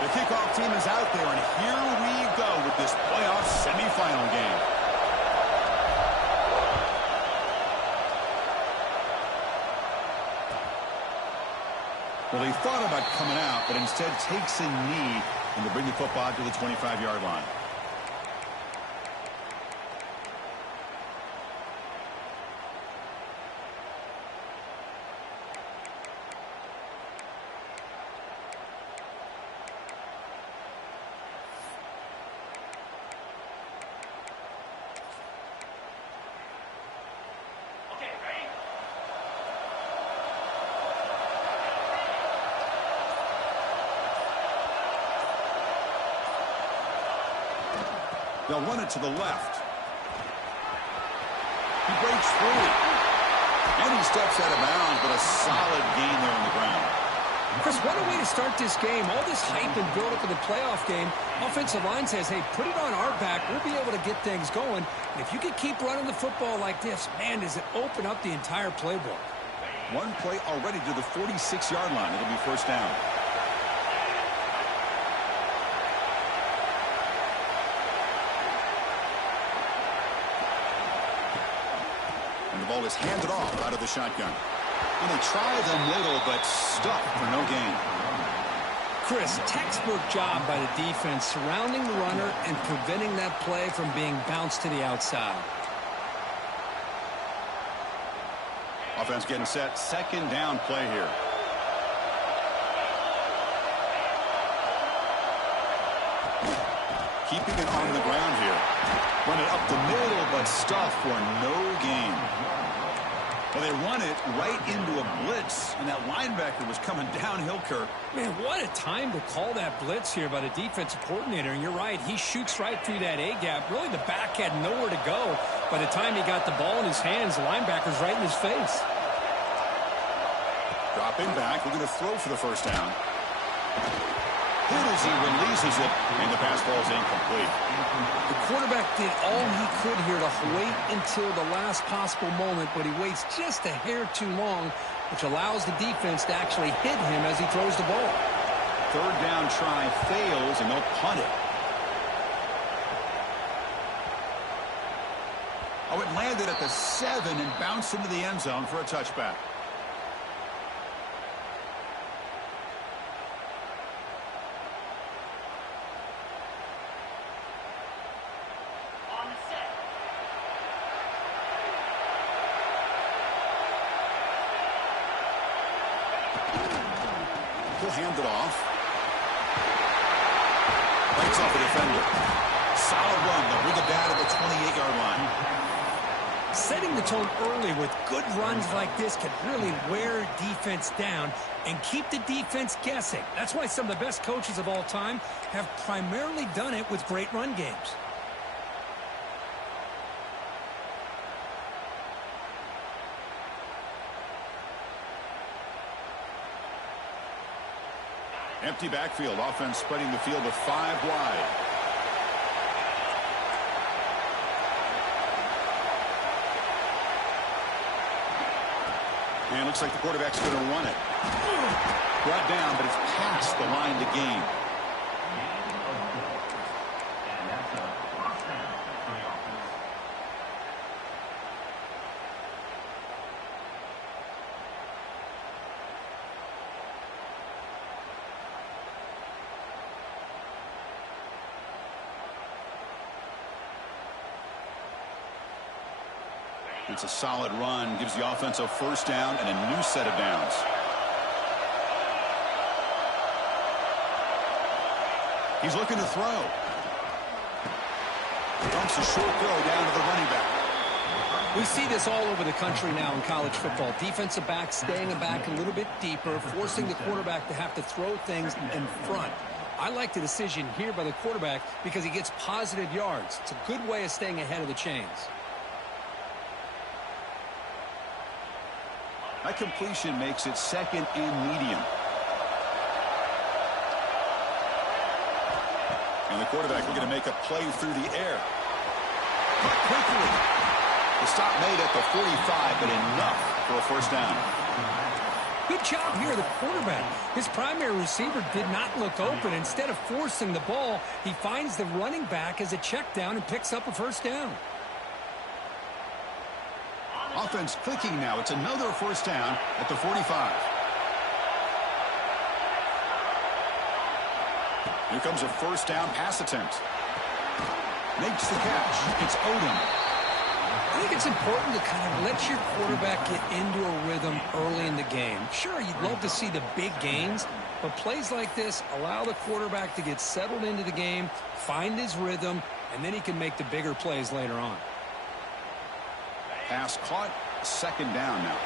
The kickoff team is out there, and here we go with this playoff semifinal game. Well, he thought about coming out, but instead takes a knee and will bring the football to the 25-yard line. They'll run it to the left. He breaks through. And he steps out of bounds, but a solid gain there on the ground. Chris, what a way to start this game. All this hype and build-up in the playoff game. Offensive line says, hey, put it on our back. We'll be able to get things going. And if you can keep running the football like this, man, does it open up the entire playbook. One play already to the 46-yard line. It'll be first down. The ball is handed off out of the shotgun. And they try the middle, but stuck for no gain. Chris, textbook job by the defense surrounding the runner and preventing that play from being bounced to the outside. Offense getting set. Second down play here. Keeping it on the ground here. Run it up the middle, but stuffed for no gain. Well, they run it right into a blitz, and that linebacker was coming downhill, Kirk. Man, what a time to call that blitz here by the defensive coordinator. And you're right, he shoots right through that A-gap. Really, the back had nowhere to go. By the time he got the ball in his hands, the linebacker's right in his face. Dropping back, we're going to throw for the first down. Good as he releases it, and the pass ball is incomplete. The quarterback did all he could here to wait until the last possible moment, but he waits just a hair too long, which allows the defense to actually hit him as he throws the ball. Third down try fails, and they'll punt it. Oh, it landed at the 7 and bounced into the end zone for a touchback. He'll hand it off. Breaks off the defender. Solid run. They'll bring it down to the 28-yard line. Setting the tone early with good runs like this can really wear defense down and keep the defense guessing. That's why some of the best coaches of all time have primarily done it with great run games. Empty backfield. Offense spreading the field to 5 wide. And it looks like the quarterback's going to run it. Brought down, but it's past the line to gain. It's a solid run, gives the offense a first down and a new set of downs. He's looking to throw. Dumps a short throw down to the running back. We see this all over the country now in college football. Defensive backs staying back a little bit deeper, forcing the quarterback to have to throw things in front. I like the decision here by the quarterback because he gets positive yards. It's a good way of staying ahead of the chains. That completion makes it second and medium. And the quarterback looking to make a play through the air. But quickly. The stop made at the 45, but enough for a first down. Good job here, the quarterback. His primary receiver did not look open. Instead of forcing the ball, he finds the running back as a check down and picks up a first down. Offense clicking now. It's another first down at the 45. Here comes a first down pass attempt. Makes the catch. It's Odom. I think it's important to kind of let your quarterback get into a rhythm early in the game. Sure, you'd love to see the big gains, but plays like this allow the quarterback to get settled into the game, find his rhythm, and then he can make the bigger plays later on. Pass caught. Second down now.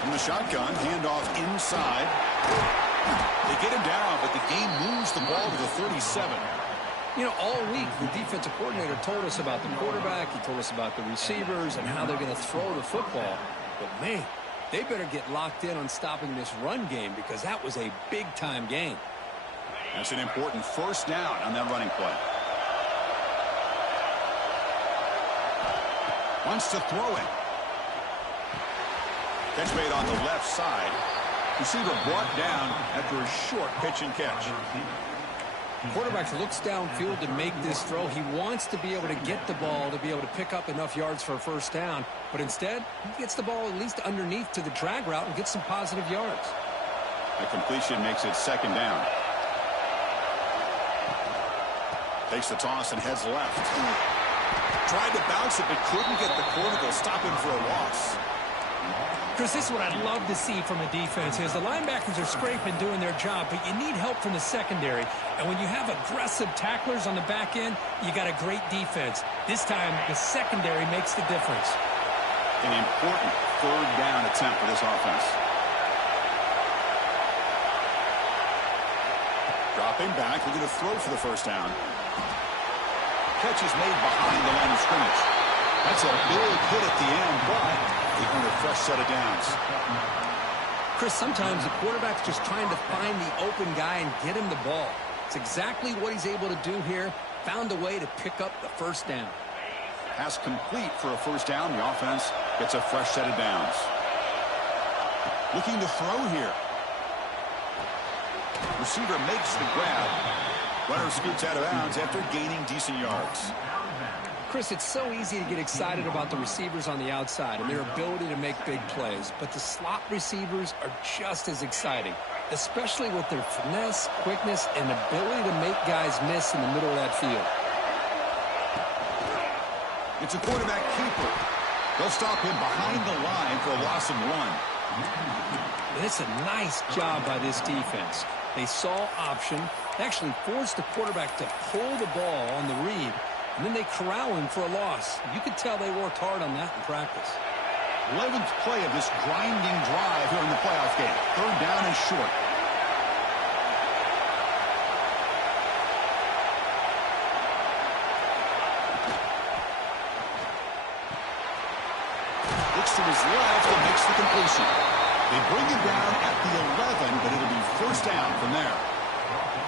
From the shotgun, handoff inside. They get him down, but the game moves the ball to the 37. You know, all week, the defensive coordinator told us about the quarterback. He told us about the receivers and how they're going to throw the football. But, man, they better get locked in on stopping this run game because that was a big-time game. That's an important first down on that running play. Wants to throw it. Catch made on the left side. Receiver brought down after a short pitch and catch. Quarterback looks downfield to make this throw. He wants to be able to get the ball to be able to pick up enough yards for a first down. But instead, he gets the ball at least underneath to the drag route and gets some positive yards. A completion makes it second down. Takes the toss and heads left. Tried to bounce it, but couldn't get the corner to stop him for a loss. Chris, this is what I'd love to see from a defense is the linebackers are scraping, doing their job, but you need help from the secondary. And when you have aggressive tacklers on the back end, you got a great defense. This time, the secondary makes the difference. An important third down attempt for this offense. Dropping back, looking to throw for the first down. Catch is made behind the line of scrimmage. That's a big hit at the end, but they earn a fresh set of downs. Chris, sometimes the quarterback's just trying to find the open guy and get him the ball. It's exactly what he's able to do here. Found a way to pick up the first down. Pass complete for a first down. The offense gets a fresh set of downs. Looking to throw here. Receiver makes the grab. Runner scoots out of bounds after gaining decent yards. Chris, it's so easy to get excited about the receivers on the outside and their ability to make big plays, but the slot receivers are just as exciting, especially with their finesse, quickness, and ability to make guys miss in the middle of that field. It's a quarterback keeper. They'll stop him behind the line for a loss of one. And it's a nice job by this defense. They saw option, actually forced the quarterback to pull the ball on the read, and then they corral him for a loss. You could tell they worked hard on that in practice. 11th play of this grinding drive here in the playoff game. Third down and short. Looks to his left and makes the completion. They bring him down at the 11, but it'll be first down from there.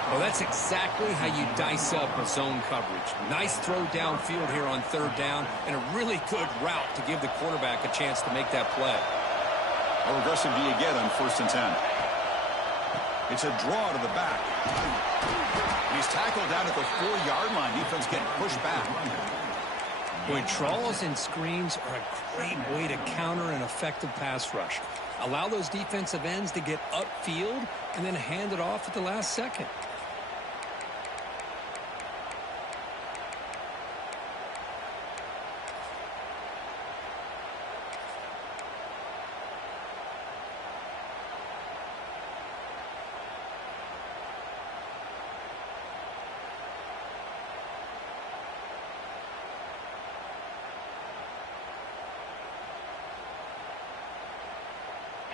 Well, that's exactly how you dice up a zone coverage. Nice throw downfield here on third down, and a really good route to give the quarterback a chance to make that play. How aggressive do you get on 1st and 10? It's a draw to the back. He's tackled down at the 4-yard line. Defense getting pushed back. Boy, draws and screens are a great way to counter an effective pass rush. Allow those defensive ends to get upfield and then hand it off at the last second.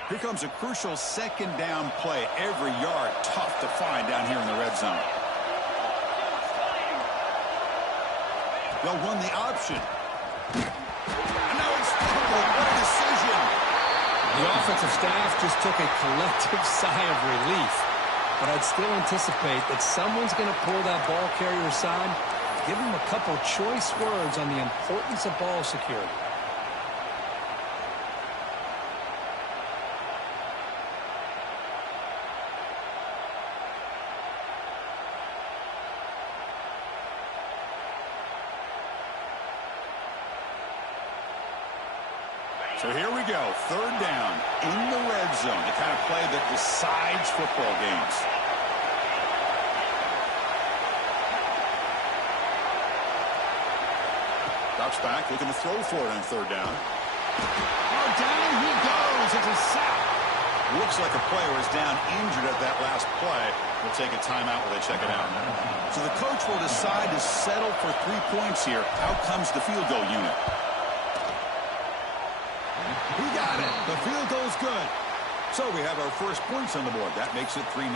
Here comes a crucial second down play. Every yard tough to find down here in the red zone. They'll run the option. And now it's fumbled. What a decision. The offensive staff just took a collective sigh of relief. But I'd still anticipate that someone's going to pull that ball carrier aside, give him a couple choice words on the importance of ball security. So here we go, third down in the red zone, the kind of play that decides football games. Drops back, looking to throw for it on third down. Oh, down he goes. It's a sack. Looks like a player is down injured at that last play. We'll take a timeout while they check it out. So the coach will decide to settle for 3 points here. Out comes the field goal unit. He got it. The field goal's good. So we have our first points on the board. That makes it 3-0.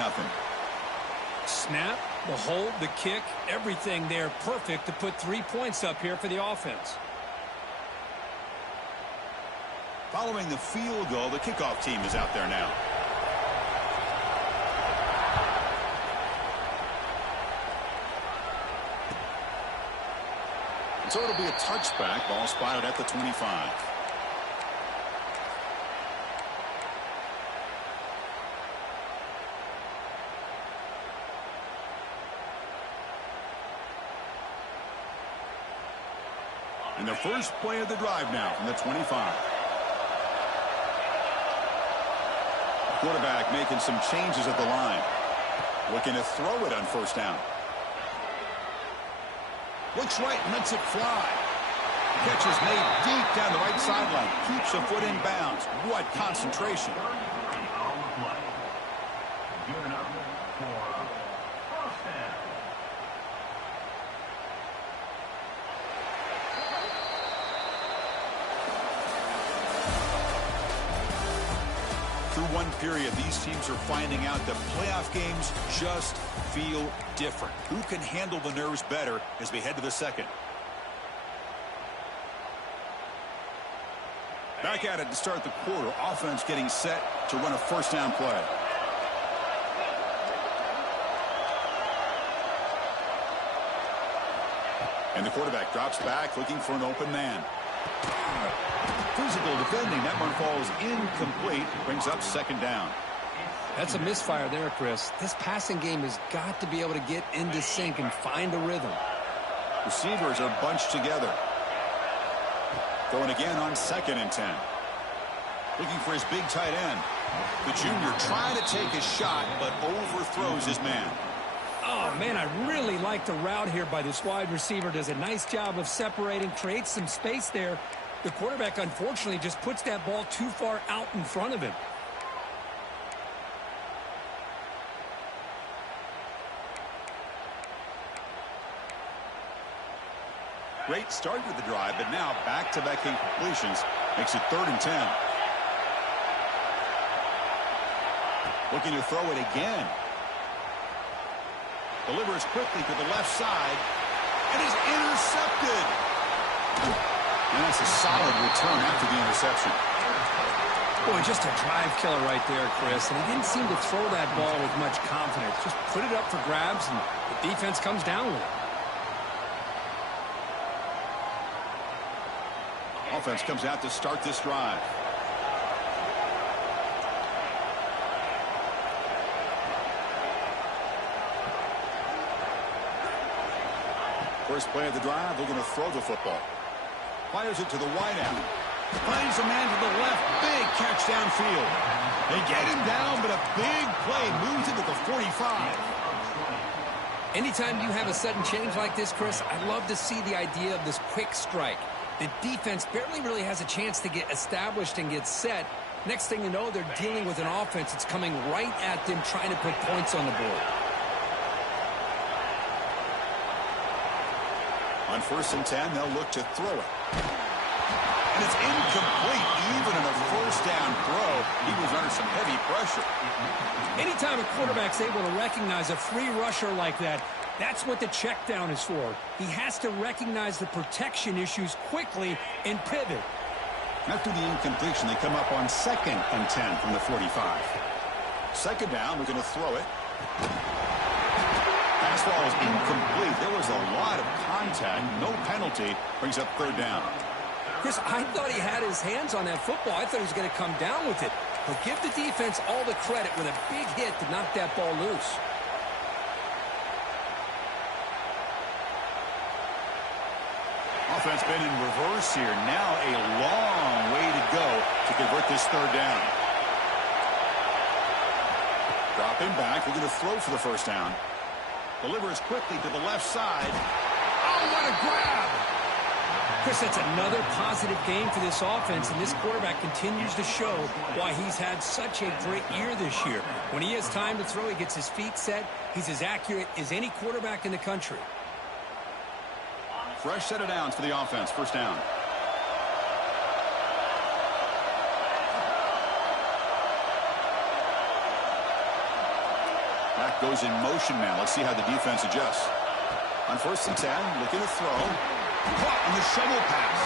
Snap, the hold, the kick, everything there perfect to put 3 points up here for the offense. Following the field goal, the kickoff team is out there now. And so it'll be a touchback. Ball spotted at the 25. And the first play of the drive now from the 25. Quarterback making some changes at the line. Looking to throw it on first down. Looks right and lets it fly. Catch is made deep down the right sideline. Keeps a foot in bounds. What concentration. Through one period, these teams are finding out that playoff games just feel different. Who can handle the nerves better as we head to the second? Back at it to start the quarter. Offense getting set to run a first down play. And the quarterback drops back looking for an open man. Physical defending. That one falls incomplete. Brings up second down. That's a misfire there, Chris. This passing game has got to be able to get into sync and find a rhythm. Receivers are bunched together. Throwing again on 2nd and 10. Looking for his big tight end. The junior trying to take a shot, but overthrows his man. Oh, man, I really like the route here by this wide receiver. Does a nice job of separating, creates some space there. The quarterback, unfortunately, just puts that ball too far out in front of him. Great start with the drive, but now back-to-back incompletions makes it 3rd and 10. Looking to throw it again. Delivers quickly to the left side and is intercepted. And that's a solid return after the interception. Boy, just a drive killer right there, Chris. And he didn't seem to throw that ball with much confidence. Just put it up for grabs, and the defense comes down with it. Offense comes out to start this drive. First play of the drive, they're going to throw the football. Fires it to the wideout. Finds a man to the left. Big catch downfield. They get him down, but a big play moves into the 45. Anytime you have a sudden change like this, Chris, I love to see the idea of this quick strike. The defense barely really has a chance to get established and get set. Next thing you know, they're dealing with an offense that's coming right at them, trying to put points on the board. On 1st and 10, they'll look to throw it. And it's incomplete. Even in a first down throw, he was under some heavy pressure. Anytime a quarterback's able to recognize a free rusher like that, that's what the check down is for. He has to recognize the protection issues quickly and pivot. After the incompletion, they come up on 2nd and 10 from the 45. Second down, we're going to throw it. Pass ball is incomplete. There was a lot of contact. No penalty. Brings up 3rd down. Chris, I thought he had his hands on that football. I thought he was going to come down with it. But give the defense all the credit with a big hit to knock that ball loose. offense been in reverse here. Now a long way to go to convert this third down. Dropping back, looking to throw for the first down. Delivers quickly to the left side. Oh, what a grab! Chris, that's another positive game for this offense, and this quarterback continues to show why he's had such a great year this year. When he has time to throw, he gets his feet set. He's as accurate as any quarterback in the country. Fresh set of downs for the offense. First down. Back goes in motion now. Let's see how the defense adjusts. On 1st and 10, looking to throw. Caught on the shovel pass.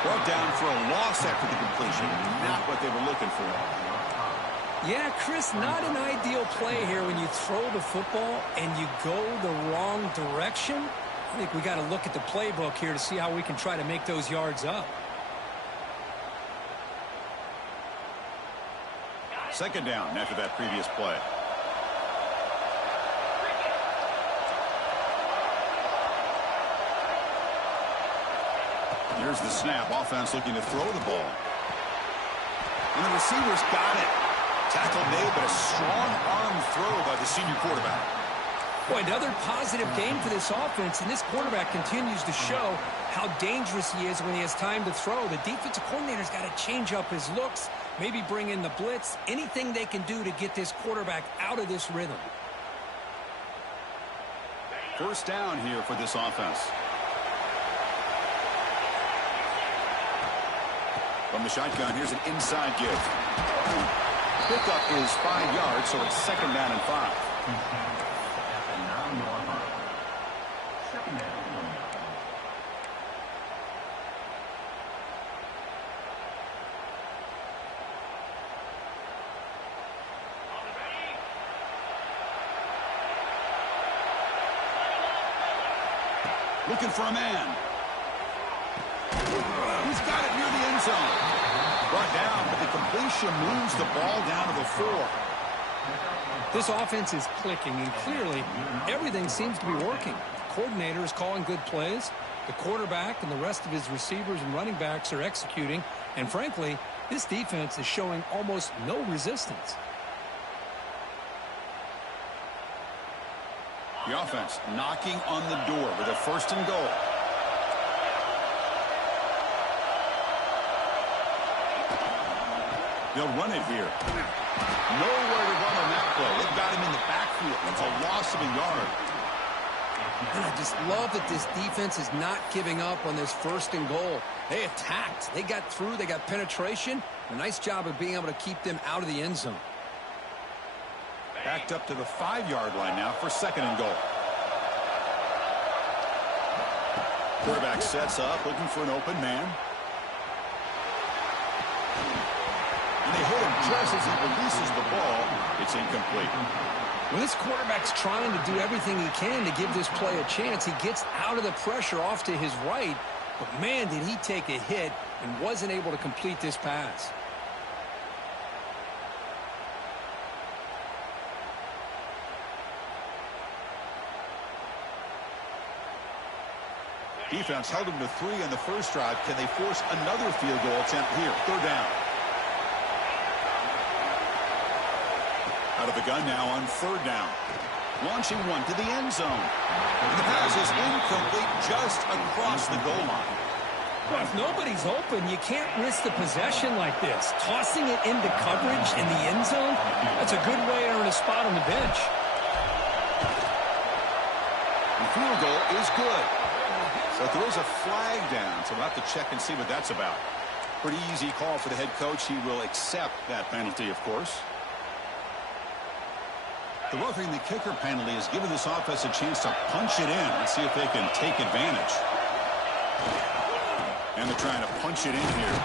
Brought down for a loss after the completion. Not what they were looking for. Yeah, Chris, not an ideal play here when you throw the football and you go the wrong direction. I think we got to look at the playbook here to see how we can try to make those yards up. Second down after that previous play. Here's the snap. Offense looking to throw the ball. And the receiver's got it. Tackle made, but a strong arm throw by the senior quarterback. Boy, another positive game for this offense, and this quarterback continues to show how dangerous he is when he has time to throw. The defensive coordinator's got to change up his looks, maybe bring in the blitz, anything they can do to get this quarterback out of this rhythm. First down here for this offense. From the shotgun, here's an inside give. Pickup is 5 yards, so it's second down and 5. Looking for a man. He's got it near the end zone. Brought down, but the completion moves the ball down to the 4. This offense is clicking, and clearly everything seems to be working. The coordinator is calling good plays. The quarterback and the rest of his receivers and running backs are executing. And frankly, this defense is showing almost no resistance. The offense knocking on the door with a 1st and goal. They'll run it here. Nowhere to run on that play. They've got him in the backfield. It's a loss of a yard. And I just love that this defense is not giving up on this 1st and goal. They attacked. They got through. They got penetration. A nice job of being able to keep them out of the end zone. Backed up to the 5-yard line now for 2nd and goal. Quarterback sets up, looking for an open man. And they hit him just as he releases the ball. It's incomplete. When this quarterback's trying to do everything he can to give this play a chance, he gets out of the pressure off to his right. But, man, did he take a hit and wasn't able to complete this pass. Defense held him to 3 on the first drive. Can they force another field goal attempt here? 3rd down. Out of the gun now on 3rd down. Launching one to the end zone. And the pass is incomplete just across the goal line. Well, if nobody's open, you can't risk the possession like this. Tossing it into coverage in the end zone, that's a good way to earn a spot on the bench. The field goal is good. But there is a flag down, so we'll have to check and see what that's about. Pretty easy call for the head coach. He will accept that penalty, of course. The roughing the kicker penalty has given this offense a chance to punch it in and see if they can take advantage. And they're trying to punch it in here.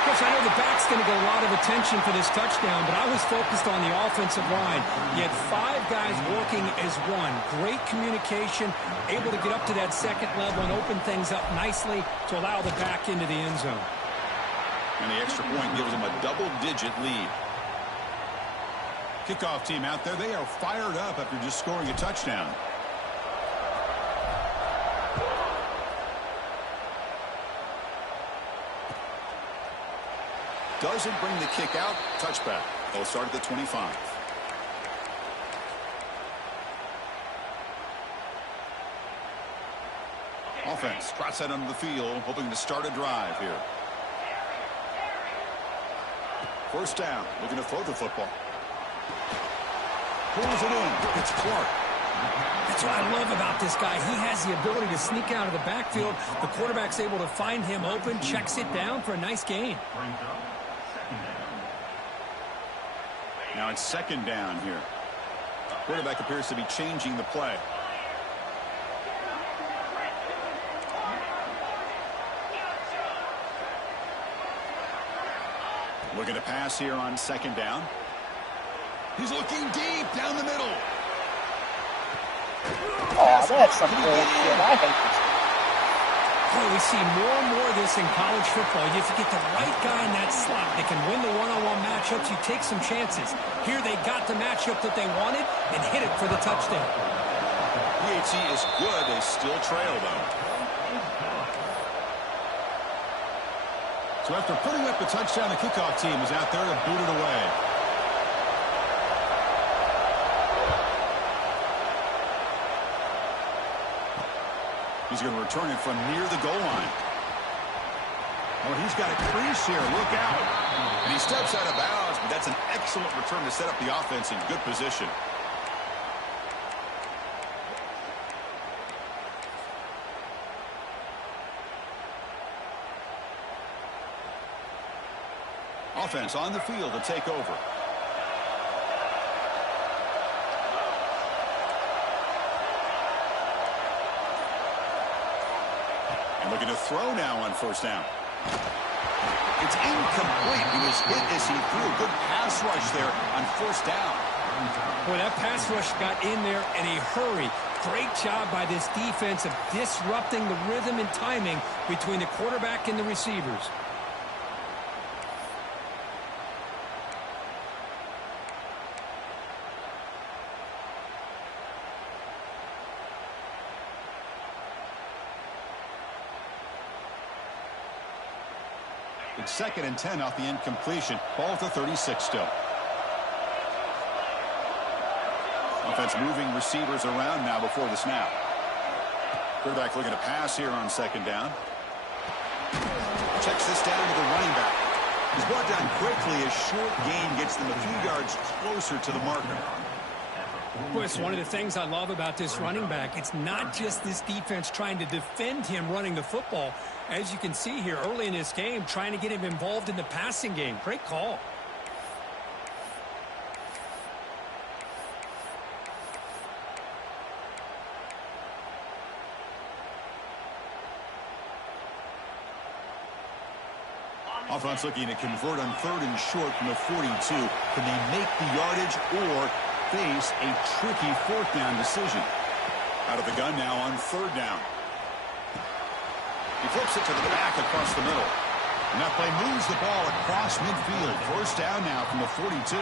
Coach, I know the back's going to get a lot of attention for this touchdown, but I was focused on the offensive line. You had 5 guys working as one. Great communication, able to get up to that 2nd level and open things up nicely to allow the back into the end zone. And the extra point gives them a double-digit lead. Kickoff team out there, they are fired up after just scoring a touchdown. Doesn't bring the kick out. Touchback. They'll start at the 25. Offense trots out onto the field, hoping to start a drive here. First down, looking to throw the football. Pulls it in. It's Clark. That's what I love about this guy. He has the ability to sneak out of the backfield. The quarterback's able to find him open, checks it down for a nice gain. Now it's second down here. Quarterback appears to be changing the play. Looking to pass here on second down. He's looking deep down the middle. Oh, that's some bullshit. I hate this. Oh, we see more and more of this in college football. If you get the right guy in that slot, they can win the one-on-one matchups. You take some chances. Here they got the matchup that they wanted and hit it for the touchdown. PAT is good. They still trail, though. So after putting up the touchdown, the kickoff team is out there to boot it away. He's going to return it from near the goal line. Oh, he's got a crease here. Look out. And he steps out of bounds, but that's an excellent return to set up the offense in good position. Offense on the field to take over. And looking to throw now on first down. It's incomplete. He was hit as he threw. Good pass rush there on first down. Boy, that pass rush got in there in a hurry. Great job by this defense of disrupting the rhythm and timing between the quarterback and the receivers. It's second and 10 off the incompletion. Ball at the 36 still. Offense moving receivers around now before the snap. Quarterback looking to pass here on second down. Checks this down to the running back. He's brought down quickly. A short gain gets them a few yards closer to the marker. Boy, it's one of the things I love about this running back. It's not just this defense trying to defend him running the football. As you can see here early in this game, trying to get him involved in the passing game. Great call. Offense looking to convert on third and short from the 42. Can they make the yardage or face a tricky fourth down decision? Out of the gun now on third down. He flips it to the back across the middle. And that play moves the ball across midfield. First down now from the 42.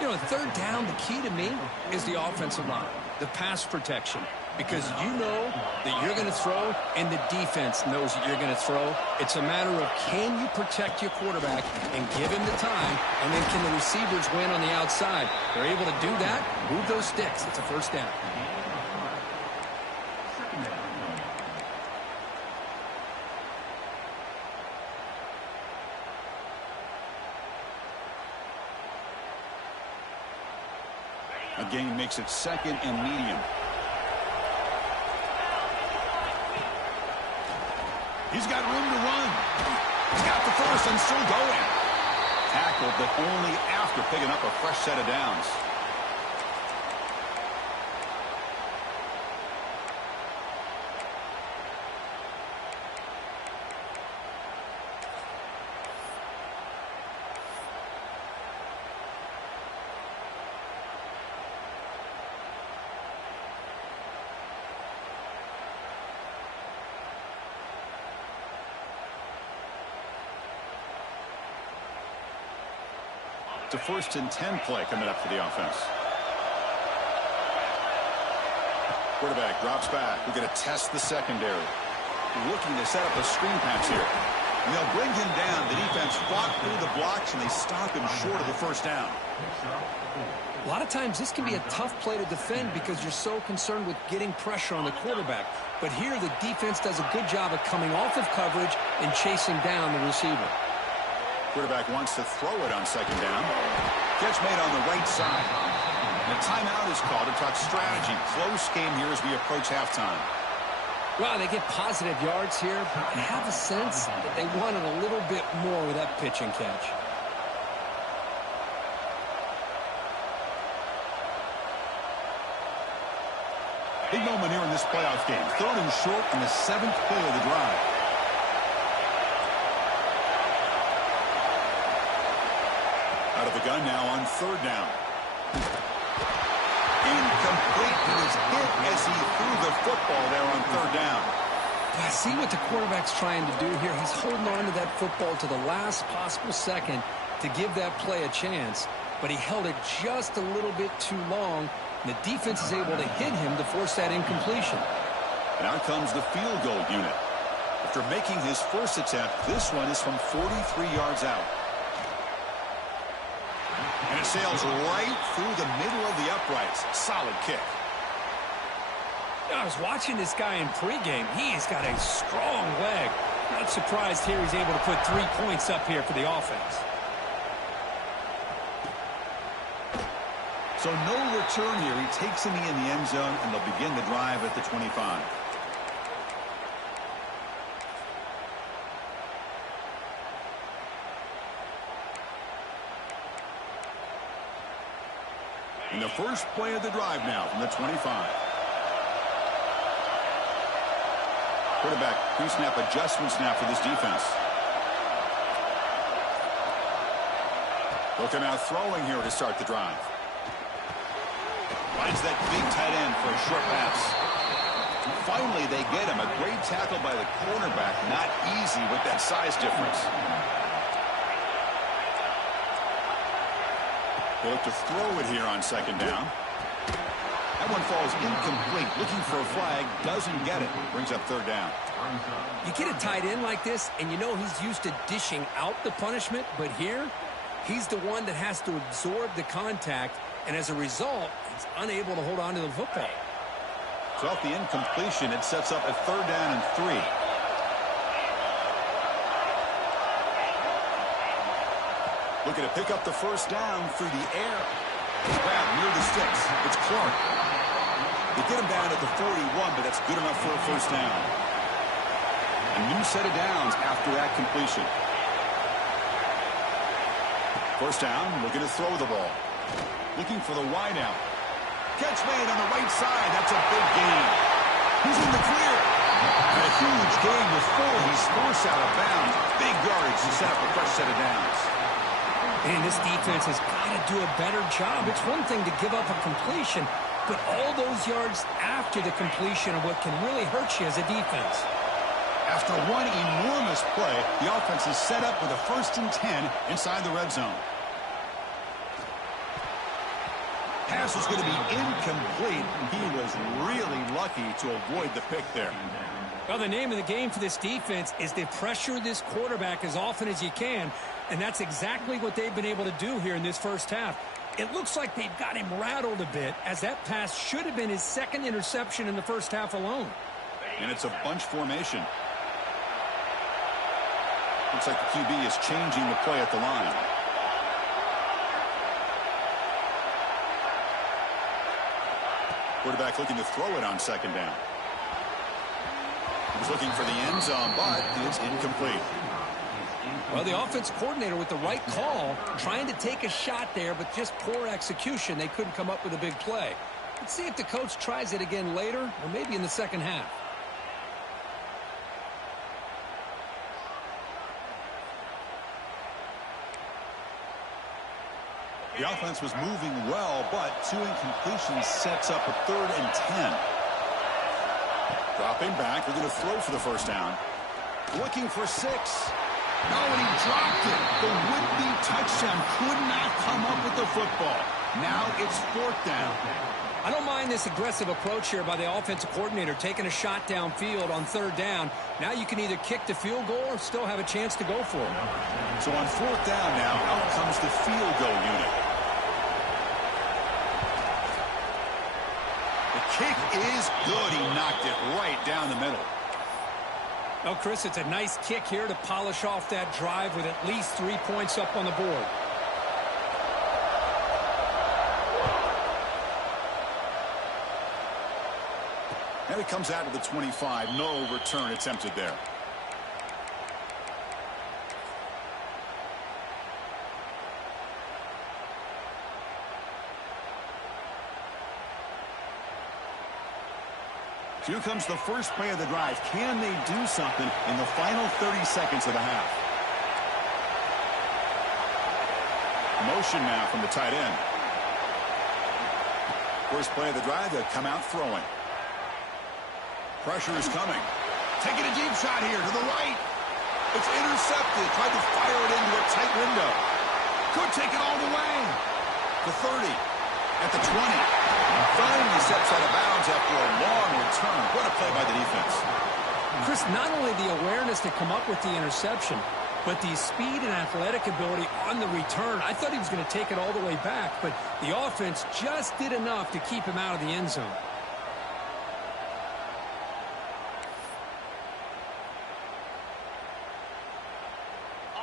You know, third down, the key to me is the offensive line, the pass protection. Because you know that you're going to throw, and the defense knows that you're going to throw. It's a matter of can you protect your quarterback and give him the time, and then can the receivers win on the outside? They're able to do that, move those sticks. It's a first down. A gain makes it second and medium. He's got room to run. He's got the first and still going. Tackled, but only after picking up a fresh set of downs. It's a first and 10 play coming up for the offense. Quarterback drops back. We're going to test the secondary. Looking to set up a screen pass here. And they'll bring him down. The defense fought through the blocks, and they stop him short of the first down. A lot of times this can be a tough play to defend because you're so concerned with getting pressure on the quarterback. But here the defense does a good job of coming off of coverage and chasing down the receiver. Quarterback wants to throw it on second down. Catch made on the right side. And a timeout is called to talk strategy. Close game here as we approach halftime. Well, they get positive yards here, but I have a sense that they wanted a little bit more with that pitch and catch. Big moment here in this playoff game. 3rd and short in the 7th play of the drive. Out of the gun now on 3rd down. Incomplete. He was hit as he threw the football there on 3rd down. I see what the quarterback's trying to do here. He's holding on to that football to the last possible second to give that play a chance, but he held it just a little bit too long. And the defense is able to hit him to force that incompletion. And out comes the field goal unit. After making his first attempt, this one is from 43 yards out. And it sails right through the middle of the uprights. Solid kick. I was watching this guy in pregame. He's got a strong leg. Not surprised here he's able to put 3 points up here for the offense. So no return here. He takes him in the end zone, and they'll begin the drive at the 25. In the first play of the drive now from the 25. Quarterback pre-snap adjustment snap for this defense. Looking out throwing here to start the drive. Finds that big tight end for a short pass. Finally, they get him. A great tackle by the cornerback. Not easy with that size difference. They look to throw it here on second down. That one falls incomplete. Looking for a flag. Doesn't get it. Brings up 3rd down. You get a tight end like this, and you know he's used to dishing out the punishment, but here, he's the one that has to absorb the contact, and as a result, he's unable to hold on to the football. So off the incompletion, it sets up a 3rd down and 3. Looking to pick up the first down through the air. Grab near the sticks. It's Clark. They get him down at the 41, but that's good enough for a first down. A new set of downs after that completion. First down, looking to throw the ball. Looking for the wideout. Catch made on the right side. That's a big gain. He's in the clear. And a huge gain before he's forced out of bounds. Big yardage to set up a fresh set of downs. And this defense has got to do a better job. It's one thing to give up a completion, but all those yards after the completion are what can really hurt you as a defense. After one enormous play, the offense is set up with a 1st and 10 inside the red zone. Pass was going to be incomplete. He was really lucky to avoid the pick there. Well, the name of the game for this defense is to pressure this quarterback as often as you can, and that's exactly what they've been able to do here in this first half. It looks like they've got him rattled a bit, as that pass should have been his 2nd interception in the first half alone. And it's a bunch formation. Looks like the QB is changing the play at the line. Quarterback looking to throw it on second down. He was looking for the end zone, but it's incomplete. Well, the offense coordinator with the right call, trying to take a shot there, but just poor execution. They couldn't come up with a big play. Let's see if the coach tries it again later, or maybe in the second half. The offense was moving well, but 2 incompletions sets up a 3rd and 10. Dropping back, they're going to throw for the first down. Looking for 6. No, and he dropped it. The would-be touchdown could not come up with the football. Now it's 4th down. I don't mind this aggressive approach here by the offensive coordinator, taking a shot downfield on third down. Now you can either kick the field goal or still have a chance to go for it. So on fourth down now, out comes the field goal unit. The kick is good. He knocked it right down the middle. Well, Chris, it's a nice kick here to polish off that drive with at least 3 points up on the board. And it comes out to the 25. No return attempted there. Here comes the first play of the drive. Can they do something in the final 30 seconds of the half? Motion now from the tight end. First play of the drive, they'll come out throwing. Pressure is coming. Taking a deep shot here to the right. It's intercepted. Tried to fire it into a tight window. Could take it all the way. The 30. At the 20. Finally steps out of bounds after a long return. What a play by the defense. Chris, not only the awareness to come up with the interception, but the speed and athletic ability on the return. I thought he was going to take it all the way back, but the offense just did enough to keep him out of the end zone.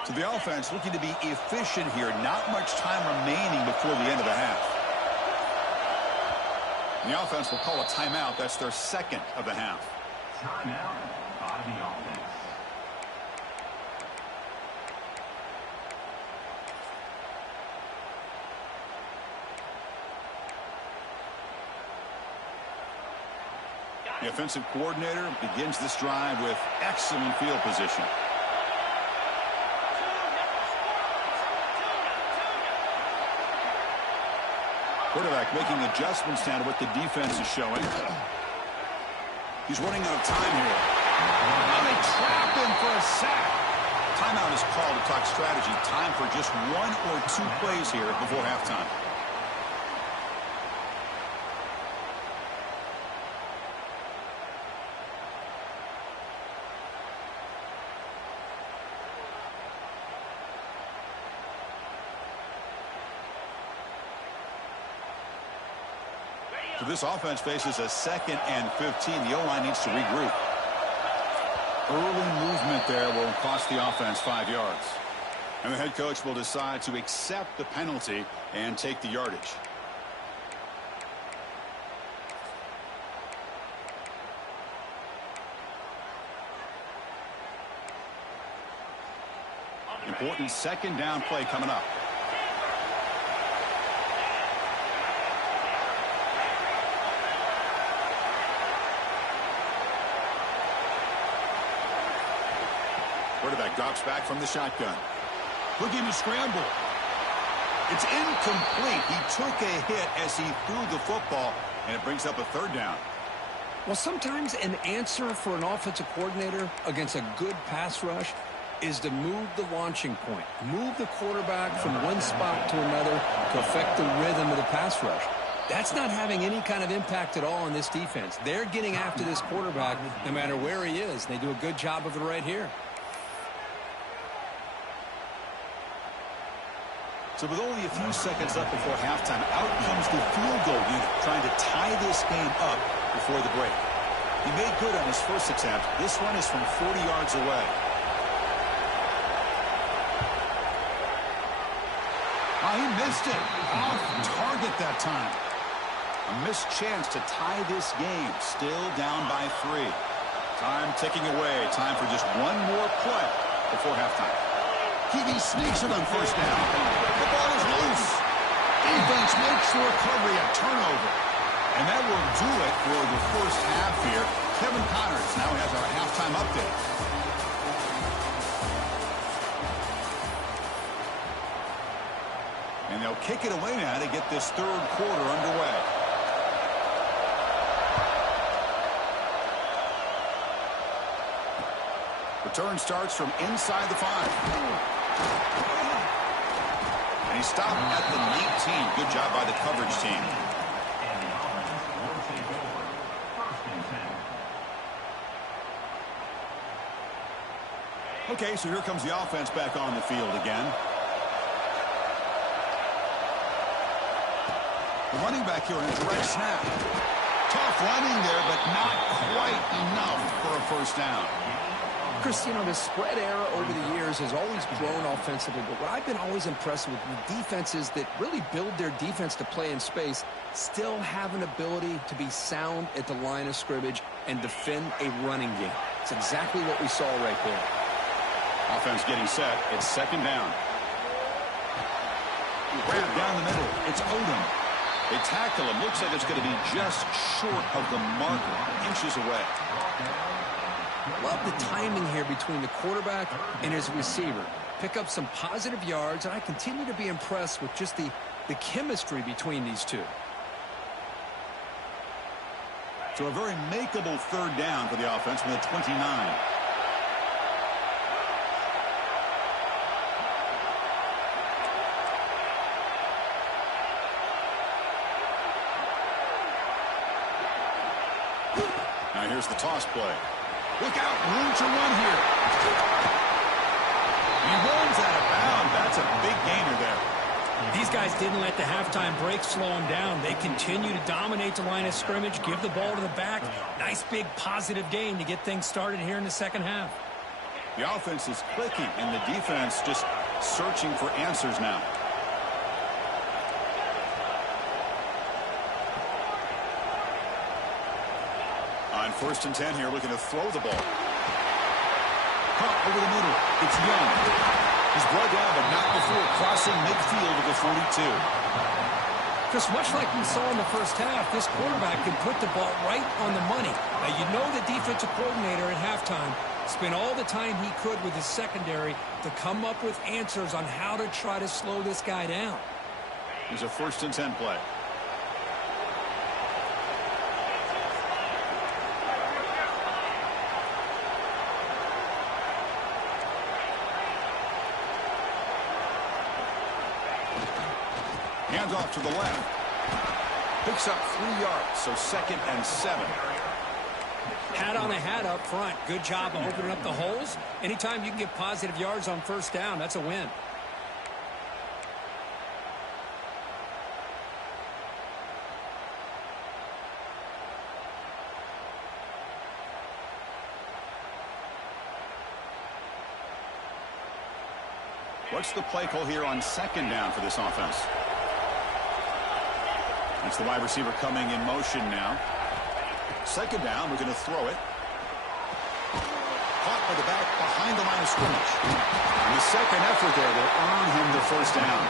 So the offense looking to be efficient here. Not much time remaining before the end of the half. The offense will call a timeout. That's their second of the half. Timeout by the offense. The offensive coordinator begins this drive with excellent field position. Quarterback making adjustments now to what the defense is showing. He's running out of time here. And they trap him for a sack. Timeout is called to talk strategy. Time for just 1 or 2 plays here before halftime. So this offense faces a 2nd and 15. The O-line needs to regroup. Early movement there will cost the offense 5 yards. And the head coach will decide to accept the penalty and take the yardage. Important 2nd down play coming up. Quarterback drops back from the shotgun. Looking to scramble. It's incomplete. He took a hit as he threw the football, and it brings up a 3rd down. Well, sometimes an answer for an offensive coordinator against a good pass rush is to move the launching point. Move the quarterback from one spot to another to affect the rhythm of the pass rush. That's not having any kind of impact at all on this defense. They're getting after this quarterback no matter where he is. They do a good job of it right here. So with only a few seconds left before halftime, out comes the field goal unit trying to tie this game up before the break. He made good on his first attempt. This one is from 40 yards away. Oh, he missed it. Off target that time. A missed chance to tie this game. Still down by 3. Time ticking away. Time for just one more play before halftime. He sneaks it on first down. The ball is loose. Defense makes the recovery a turnover. And that will do it for the first half here. Kevin Connors now has our halftime update. And they'll kick it away now to get this 3rd quarter underway. Return starts from inside the 5. And he stopped at the 19. Good job by the coverage team. Okay, so here comes the offense back on the field again. The running back here in a direct snap. Tough running there, but not quite enough for a first down. Chris, you know, the spread era over the years has always grown offensively, but what I've been always impressed with the defenses that really build their defense to play in space still have an ability to be sound at the line of scrimmage and defend a running game. It's exactly what we saw right there. Offense getting set. It's second down. Grab down the middle. It's Odom. They tackle him. Looks like it's going to be just short of the marker, inches away. Love the timing here between the quarterback and his receiver. Pick up some positive yards, and I continue to be impressed with just the chemistry between these two. So a very makeable third down for the offense with a 29. Now here's the toss play. Look out, room to run here. He runs out of bounds. That's a big gainer there. These guys didn't let the halftime break slow them down. They continue to dominate the line of scrimmage, give the ball to the back. Nice big positive gain to get things started here in the second half. The offense is clicking, and the defense just searching for answers now. On 1st and 10 here, looking to throw the ball. Pump over the middle. It's Young. He's brought down, but not before crossing midfield of the 42. Chris, much like we saw in the first half, this quarterback can put the ball right on the money. Now, you know the defensive coordinator at halftime spent all the time he could with his secondary to come up with answers on how to try to slow this guy down. Here's a 1st and 10 play. Hands off to the left. Picks up 3 yards, so 2nd and 7. Hat on a hat up front. Good job of opening up the holes. Anytime you can get positive yards on first down, that's a win. What's the play call here on 2nd down for this offense? It's the wide receiver coming in motion now. 2nd down, we're going to throw it. Caught by the back behind the line of scrimmage. And the second effort there will earn him the first down.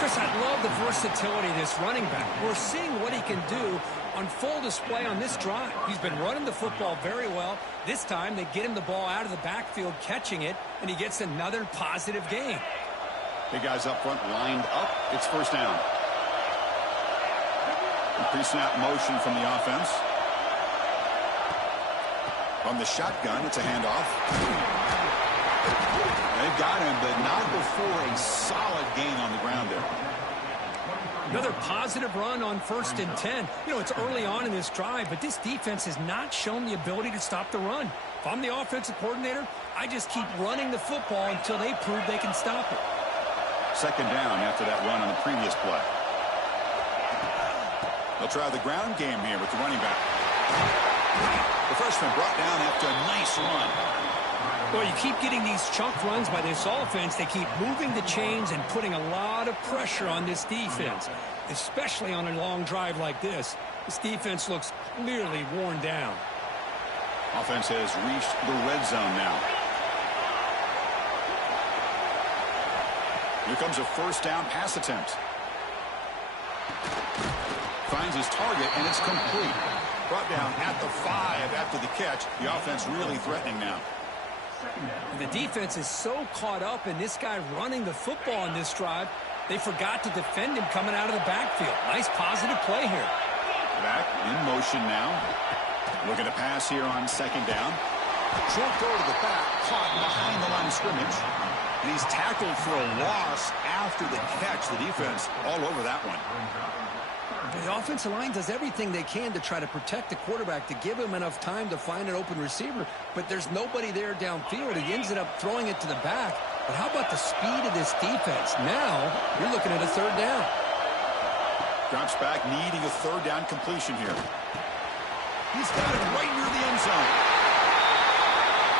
Chris, I love the versatility of this running back. We're seeing what he can do on full display on this drive. He's been running the football very well. This time they get him the ball out of the backfield, catching it, and he gets another positive gain. Big guys up front lined up. It's first down. Pre-snap motion from the offense. From the shotgun, it's a handoff. They've got him, but not before a solid gain on the ground there. Another positive run on 1st and 10. You know, it's early on in this drive, but this defense has not shown the ability to stop the run. If I'm the offensive coordinator, I just keep running the football until they prove they can stop it. 2nd down after that run on the previous play. They'll try the ground game here with the running back. The freshman brought down after a nice run. Well, you keep getting these chunk runs by this offense. They keep moving the chains and putting a lot of pressure on this defense, especially on a long drive like this. This defense looks clearly worn down. Offense has reached the red zone now. Here comes a 1st down pass attempt. Finds his target, and it's complete. Brought down at the 5 after the catch. The offense really threatening now. The defense is so caught up in this guy running the football on this drive, they forgot to defend him coming out of the backfield. Nice positive play here. Back in motion now. Looking to pass here on 2nd down. Short throw to the back, caught behind the line of scrimmage. And he's tackled for a loss after the catch. The defense all over that one. The offensive line does everything they can to try to protect the quarterback, to give him enough time to find an open receiver, but there's nobody there downfield. He ends up throwing it to the back. But how about the speed of this defense? Now you're looking at a third down. Drops back, needing a third down completion here. He's got it right near the end zone.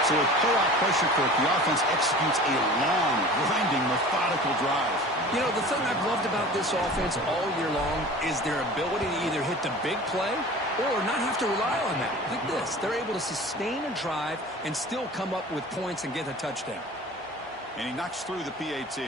So with pull-out pressure, Kirk, the offense executes a long, grinding, methodical drive. You know, the thing I've loved about this offense all year long is their ability to either hit the big play or not have to rely on that. Like this. They're able to sustain a drive and still come up with points and get a touchdown. And he knocks through the PAT.